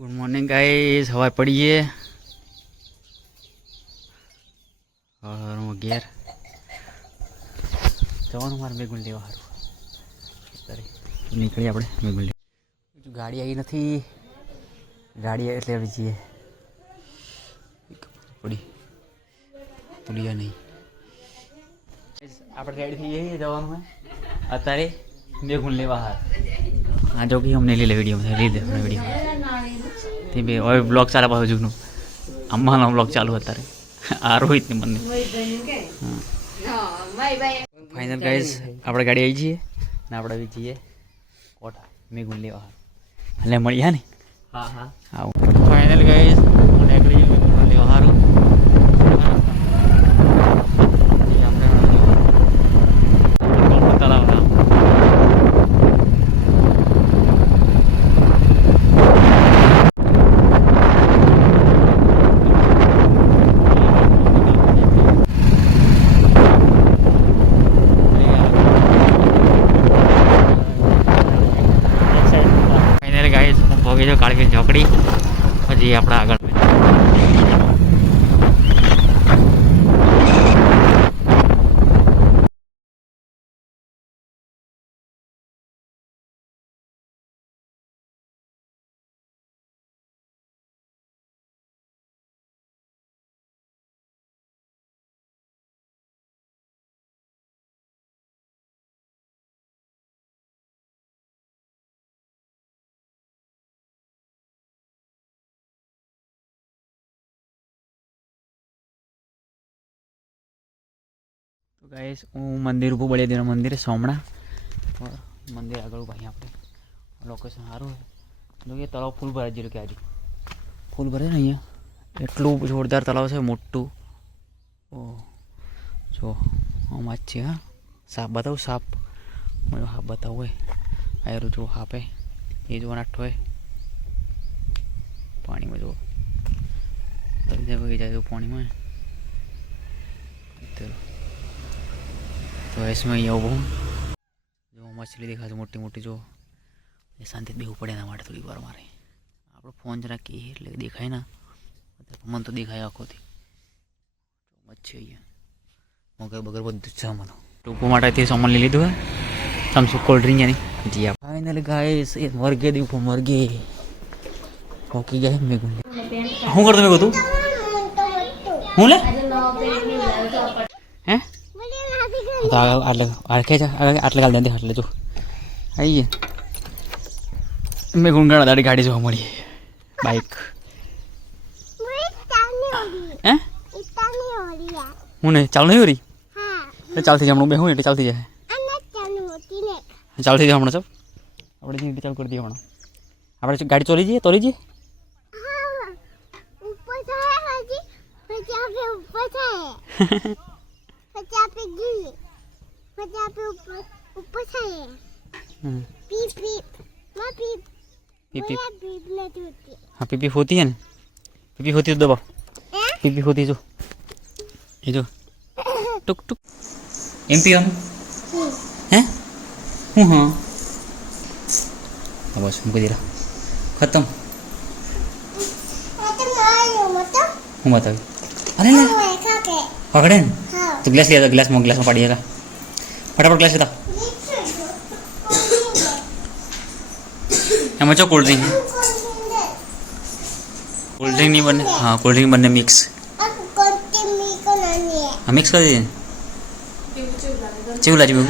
Good morning guys हवा पड़ी है और वो गियर चौन मार में गुंडे बाहर तरी निकली आपड़े में गुंडे गाड़ी आई नथी गाड़ी है इसलिए अभी जिए पड़ी तुलिया नहीं आपड़े गाइड थी यही जवान में अतारे में गुंडे बाहर आज हाँ, जो कि हमने ले ले वीडियो में ले दे वीडियो में તે બે હવે બ્લોગ ચાલે પાછો જૂનો અમ્માનો બ્લોગ ચાલુ અત્યારે આ રોહિતની મને ફાઈનલ ગાઈઝ આપણે ગાડી આવી જઈએ ને આપણે આવી જઈએ કોટા મેઘુલ લેવા એટલે મળ્યા ને હા હા આવું ફાઇનલ ગાઈસ હું નીકળી ગયું મેઘુલ લેવા સારું પહોંચી જો કાળબીર ચોકડી પછી આપણે આગળ तो गाइस हूँ मंदिर उभ बड़े दिनों मंदिर है सोमना और मंदिर आगे भाई यहाँ लोकेशन हारू है जो ये तलाव फूल भरा जी रुकिया जी फूल भरे नहीं है एटलू जोरदार तलाव से मोटू ओ जो हम आज हाँ साफ बताओ साफ मैं हाफ बताओ है आयर जो हाफ है ये जो अनाठो है पानी में जो जाए पानी में तेरू तो ऐसे में અહીંયા ઊભું જો મછલી દેખાશે મોટી મોટી જો એ શાંતિ બેવું પડે એના માટે થોડી વાર મારે આપણો ફોન જરા કહીએ એટલે દેખાય ના મન તો દેખાય આંખોથી મચ્છી અહીંયા મગર બગર બધું જ સામાન ટૂંકો માટેથી સામાન લઈ લીધું હે તમે શું કોલ્ડ ડ્રિંક એની જી ફાઇનલ ગાઈસ એ મરગે દીપો મરગે પોકી ગયા મેં શું કરતો મેં કહું હું લે આટલે ગાલ દે આટલે જો આવીએ મેં ગુણગાણા દાડી ગાડી જોવા મળી બાઈક હે હું ને ચાલ નહીં હોરી એટલે ચાલથી જ હમણાં બેહું એટલે ચાલથી જાય ચાલથી જાય હમણાં સાહેબ આપણે જિંદગી ચાલુ કરી દઈએ હમણાં આપણે ગાડી ચોરી જઈએ તોરી જઈએ ऊपर जाए પીપી હા પીપી હોતી હે ને પીપી હોતી તો દબાવ પીપી હોતી જો એ ટુક ટુક એમ હે હું હા બસ મૂકી દીધા ખતમ હું બતાવી અરે પકડે ને તું ગ્લાસ લીધા ગ્લાસમાં ગ્લાસમાં પાડી ગયા फटाफट क्लास बता हम बच्चों कोल्ड ड्रिंक है कोल्ड ड्रिंक नहीं बनने हाँ कोल्ड ड्रिंक बनने मिक्स हाँ मिक्स कर दीजिए चिवला जी मेगू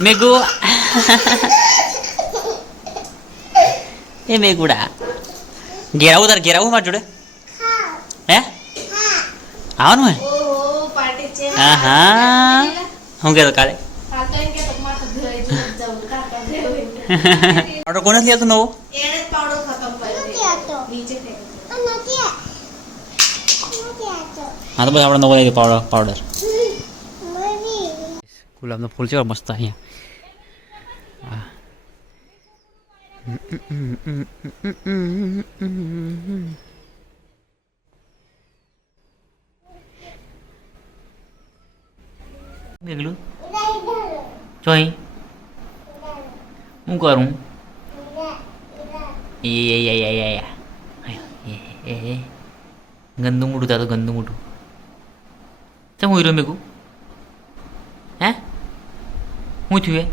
मेगू ए मेगूड़ा घेराव उधर घेराव हमारे हाँ। है हाँ। आओ ना हाँ हाँ શું કહેતો કાલે ઓર્ડર કોને લેતો નવો હા તો બસ આપણે નવો લઈ પાવડર પાવડર ગુલાબનો ફૂલ છે મસ્ત અહીંયા હા Mm-mm-mm-mm-mm-mm-mm. બેગલું જો અહીં હું કરું એ એ ગંદુ મોટું તારું ગંદુ મોટું ચમ હું મેકું હે હું થયું એ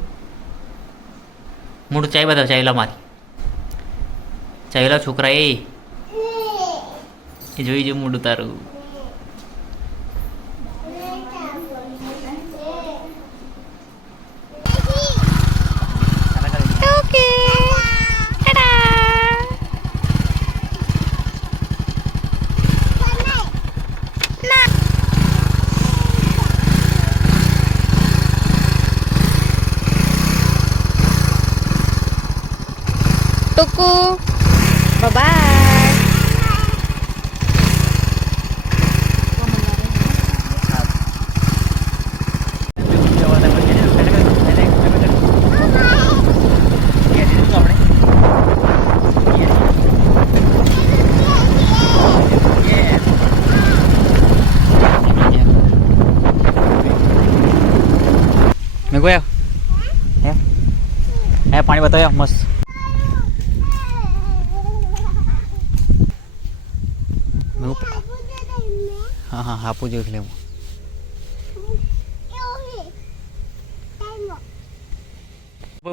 મોટું ચાય બતાવ ચાયલા મારી ચાયલા છોકરા એ જોઈ જો મોટું તારું Tuku. Bye-bye. મેં ગયો હે હે પાણી બતાવ્યો મસ્ત હા હા હાપુ જેવું ફિલ્મ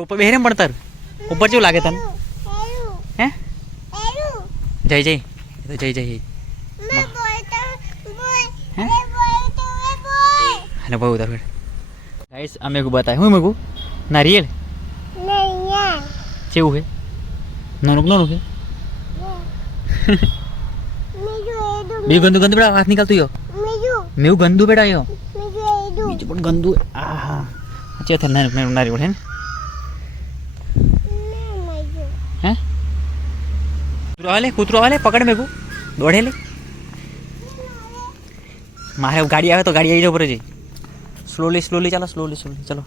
ઉપર બેહરે પણ તાર ઉપર જેવું લાગે તને હે જય જય તો જય જય અને બહુ ઉતાર ગાઈસ અમે કુ બતાય હું મેકુ નારિયેળ ચેવું હે નાનું નાનું હે બીજું ગંદુ ગંદુ બેટા હાથ નીકળતું યો મેવું ગંદુ બેટા યો બીજું પણ ગંદુ આહા ચે થર નારી મેં નારી પડે હે કૂતરો આલે કૂતરો આલે પકડ મેગું દોડે લે મારે ગાડી આવે તો ગાડી આવી જાવ પર જઈ સ્લોલી સ્લોલી ચાલો સ્લોલી સ્લોલી ચાલો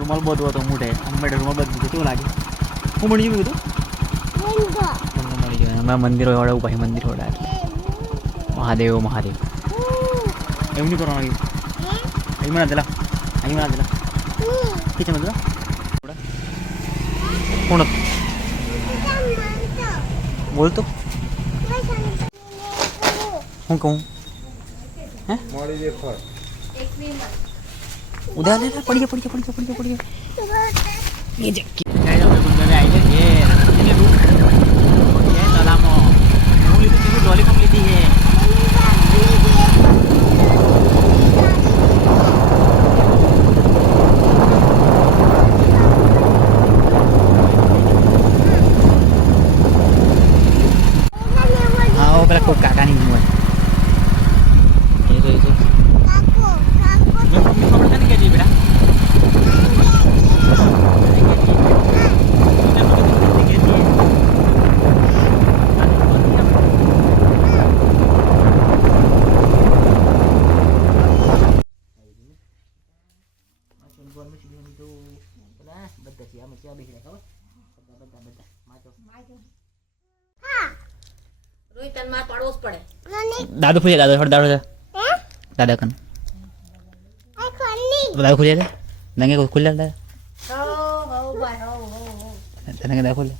रुमाल बद तो मुठे मंदिर मंदिर उपाय मंदिर महादेव महादेव ಎಮ್ಮಿ ಪರವಾಗಿ ಐಮಣ ಅದಲ್ಲ ಐಮಣ ಅದಲ್ಲ ಕಿಚನ್ ಅದಲ್ಲ કોણ બોલતો હું કહું હે ઉદાહરણ પડી ગયા પડી ગયા પડી ગયા પડી ગયા એ જગ્યા 干干净净的。દાદુ ખુલી દાદુ થોડી દાદુ દાદા કન દાદુ ખુલી દે નંગે ખુલ્લા દાદા તને દાદા ખુલ્લા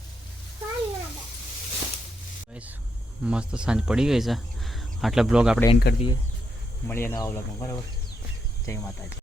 મસ્ત સાંજ પડી ગઈ છે આટલા બ્લોગ આપણે એન્ડ કરી દઈએ મળીએ નવા બ્લોગમાં બરાબર જય માતાજી